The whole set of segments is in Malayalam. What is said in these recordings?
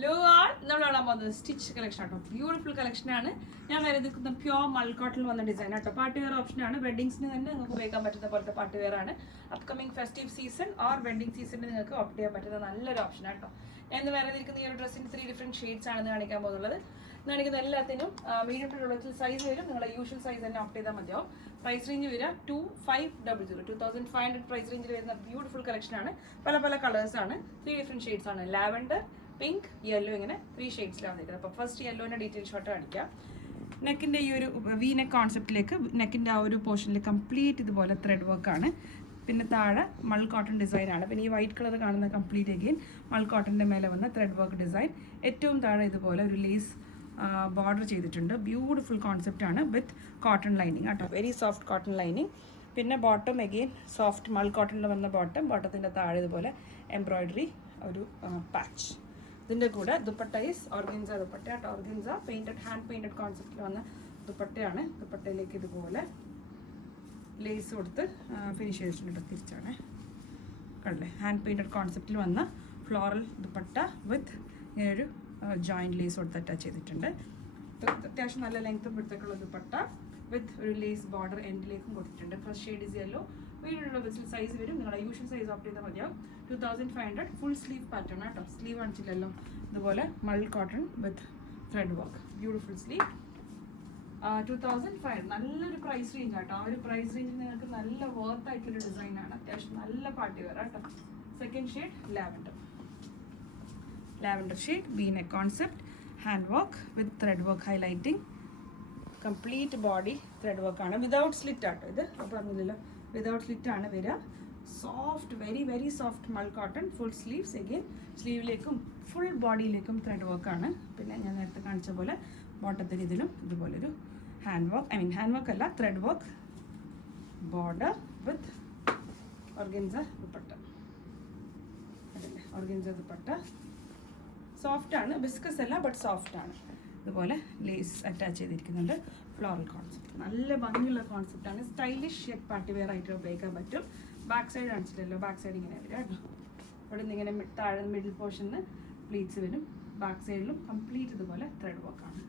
ഹലോ ആൾ നമ്മൾ കാണാൻ പോകുന്നത് സ്റ്റിച്ച് കളക്ഷൻ ആട്ടോ. ബ്യൂട്ടിഫുൾ കളക്ഷനാണ്. ഞാൻ വരെ നിൽക്കുന്ന പ്യോർ മൾക്കോട്ടിൽ വന്ന ഡിസൈൻ ആട്ടോ. പാർട്ടി വെയർ ഓപ്ഷനാണ്. വെഡിങ്സിന് തന്നെ നിങ്ങൾക്ക് ഉപയോഗിക്കാൻ പറ്റുന്ന പോലത്തെ പാർട്ടി വെയർ ആണ്. Upcoming festive season or wedding സീസണിൽ നിങ്ങൾക്ക് ഓപ്റ്റ് ചെയ്യാൻ പറ്റുന്ന നല്ലൊരു ഓപ്ഷൻ ആട്ടോ. ഞാൻ വേറെ നിൽക്കുന്ന ഈ ഒരു ഡ്രസ്സിന് 3 ഡിഫറെൻറ്റ് ഷെയ്ഡ്സ് ആണ് കാണിക്കാൻ പോകുന്നത്. കാണിക്കുന്ന എല്ലാത്തിനും മീഡിയം ടു ഡബിൾ സൈസ് വരും. നിങ്ങളുടെ യൂഷ്വൽ സൈസ് തന്നെ ഓപ്റ്റ് ചെയ്താൽ മതിയാവും. പ്രൈസ് റേഞ്ച് വരിക 2500 പ്രൈസ് റേഞ്ചിൽ വരുന്ന ബ്യൂട്ടിഫുൾ കളക്ഷനാണ്. പല പല കളേഴ്സാണ്. 3 ഡിഫറെൻറ്റ് ഷെയ്ഡ്സ് ആണ്. ലാവൻഡർ, പിങ്ക്, യെല്ലോ, ഇങ്ങനെ 3 ഷെയ്ഡ്സിലാണ് വന്നിരിക്കുന്നത്. അപ്പോൾ ഫസ്റ്റ് യെല്ലോൻ്റെ ഡീറ്റെയിൽ ഷോട്ട് കാണിക്കാം. നെക്കിൻ്റെ ഈ ഒരു വി നെക്ക് കോൺസെപ്റ്റിലേക്ക് നെക്കിൻ്റെ ആ ഒരു പോർഷനിൽ കംപ്ലീറ്റ് ഇതുപോലെ ത്രെഡ് വർക്കാണ്. പിന്നെ താഴെ മൾ കോട്ടൺ ഡിസൈനാണ്. പിന്നെ ഈ വൈറ്റ് കളർ കാണുന്ന കംപ്ലീറ്റ് അഗെയിൻ മൾ കോട്ടൻ്റെ മേലെ വന്ന ത്രെഡ് വർക്ക് ഡിസൈൻ. ഏറ്റവും താഴെ ഇതുപോലെ ഒരു ലേസ് ബോർഡർ ചെയ്തിട്ടുണ്ട്. ബ്യൂട്ടിഫുൾ കോൺസെപ്റ്റാണ് വിത്ത് കോട്ടൺ ലൈനിങ് കേട്ടോ. Very soft cotton lining. പിന്നെ ബോട്ടം അഗെയിൻ സോഫ്റ്റ് മൾ കോട്ടണിൽ വന്ന ബോട്ടത്തിൻ്റെ താഴെ ഇതുപോലെ എംബ്രോയിഡറി ഒരു പാച്ച്. ഇതിൻ്റെ കൂടെ ദുപ്പട്ട ഈസ് ഓർഗൻസ ദുപ്പട്ട കേട്ടോ. ഓർഗൻസ പെയിൻറ്റഡ് ഹാൻഡ് പെയിൻറ്റഡ് കോൺസെപ്റ്റിൽ വന്ന ദുപ്പട്ടയാണ്. ദുപ്പട്ടയിലേക്ക് ഇതുപോലെ ലേസ് കൊടുത്ത് ഫിനിഷ് ചെയ്തിട്ടുണ്ട്. തിരിച്ചാണ് കണ്ടല്ലേ. ഹാൻഡ് പെയിൻറ്റഡ് കോൺസെപ്റ്റിൽ വന്ന ഫ്ലോറൽ ദുപ്പട്ട വിത്ത് ഇങ്ങനൊരു ജോയിൻറ്റ് ലേസ് കൊടുത്ത് അറ്റാച്ച് ചെയ്തിട്ടുണ്ട്. അത്യാവശ്യം നല്ല ലെങ്ത്തും വിടുത്തൊക്കെയുള്ള ദുപ്പട്ട വിത്ത് ഒരു ലേസ് ബോർഡർ എൻഡിലേക്കും കൊടുത്തിട്ടുണ്ട്. First shade is yellow. വീടുള്ള ബസ്സിൽ സൈസ് വരും. നിങ്ങളുടെ യൂഷ്വൽ സൈസ് ഓപ്റ്റ് ചെയ്താൽ മതിയാവും. 2500 ഫുൾ സ്ലീവ് പാറ്റേൺ കേട്ടോ. സ്ലീവ് കാണിച്ചില്ലല്ലോ. ഇതുപോലെ mul cotton with thread work. Beautiful sleeve. 2500 നല്ലൊരു പ്രൈസ് റേഞ്ച് ആട്ടോ. ആ ഒരു പ്രൈസ് റേഞ്ചിൽ നിങ്ങൾക്ക് നല്ല വർത്ത് ആയിട്ടുള്ള ഡിസൈനാണ്. അത്യാവശ്യം നല്ല പാർട്ടി വെയർ കേട്ടോ. Second shade lavender shade V neck concept hand work with thread work highlighting. Complete body thread വർക്കാണ്. വിതൗട്ട് സ്ലിറ്റ് ആട്ടോ. ഇത് പറഞ്ഞില്ലല്ലോ, വിതൗട്ട് സ്ലിറ്റ് ആണ് വരിക. Soft very very soft mul cotton. Full sleeves again സ്ലീവിലേക്കും ഫുൾ ബോഡിയിലേക്കും ത്രെഡ് വർക്കാണ്. പിന്നെ ഞാൻ നേരത്തെ കാണിച്ച പോലെ ബോട്ടത്തിന് ഇതിലും ഇതുപോലൊരു ഹാൻഡ് വർക്ക് അല്ല thread work border with organza dupatta. അതല്ലേ ഓർഗൻസ ദുപ്പട്ട. സോഫ്റ്റ് ആണ്, ബിസ്കസ് അല്ല ബട്ട് സോഫ്റ്റ് ആണ്. ഇതുപോലെ ലേസ് അറ്റാച്ച് ചെയ്തിരിക്കുന്നുണ്ട്. ഫ്ലോറൽ കോൺസെപ്റ്റ് നല്ല ഭംഗിയുള്ള കോൺസെപ്റ്റാണ്. സ്റ്റൈലിഷ് ഷെയ്ഡ് പാർട്ടി വെയർ ആയിട്ട് ഉപയോഗിക്കാൻ പറ്റും. ബാക്ക് സൈഡ് കാണിച്ചില്ലല്ലോ. ബാക്ക് സൈഡ് ഇങ്ങനെ വരിക കേട്ടോ. ഇവിടെ നിന്ന് ഇങ്ങനെ താഴെ മിഡിൽ പോർഷനിൽ പ്ലീറ്റ്സ് വരും. ബാക്ക് സൈഡിലും കംപ്ലീറ്റ് ഇതുപോലെ ത്രെഡ് വർക്കാണ്.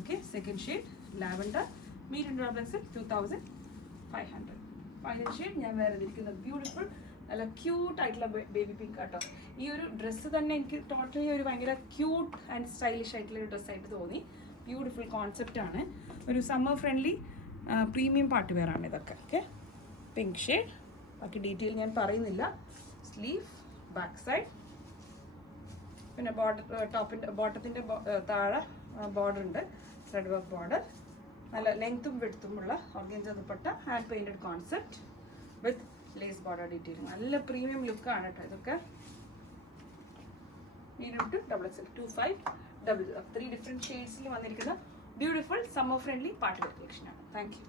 Okay. Second shade lavender. Medium ഡ്രോപ്ലെക്സ് 2500. ഫൈനൽ ഷെയ്ഡ് ഞാൻ വേറെ ഇരിക്കുന്നത് ബ്യൂട്ടിഫുൾ നല്ല ക്യൂട്ട് ആയിട്ടുള്ള ബേബി പിങ്ക് കേട്ടോ. ഈ ഒരു ഡ്രസ്സ് തന്നെ എനിക്ക് ടോട്ടലി ഒരു ഭയങ്കര ക്യൂട്ട് ആൻഡ് സ്റ്റൈലിഷ് ആയിട്ടുള്ള ഒരു ഡ്രസ്സായിട്ട് തോന്നി. ബ്യൂട്ടിഫുൾ കോൺസെപ്റ്റാണ്. ഒരു summer friendly premium party wear ആണ് ഇതൊക്കെ. ഓക്കെ. Pink shade. ബാക്കി ഡീറ്റെയിൽ ഞാൻ പറയുന്നില്ല. സ്ലീവ്, ബാക്ക് സൈഡ്, പിന്നെ ബോട്ടത്തിൻ്റെ താഴെ ബോർഡർ ഉണ്ട്. Thread work border. നല്ല ലെങ്ത്തും വിഡ്ത്തുമുള്ള organza dupatta. Hand painted concept with lace border detailing. നല്ല പ്രീമിയം ലുക്കാണ് കേട്ടോ ഇതൊക്കെ. മീഡിയം ടു XXL 2500 3 ഡിഫറെൻറ്റ് ഷെയ്ഡ്സിൽ വന്നിരിക്കുന്ന beautiful summer friendly party wear കളക്ഷനാണ്. Thank U.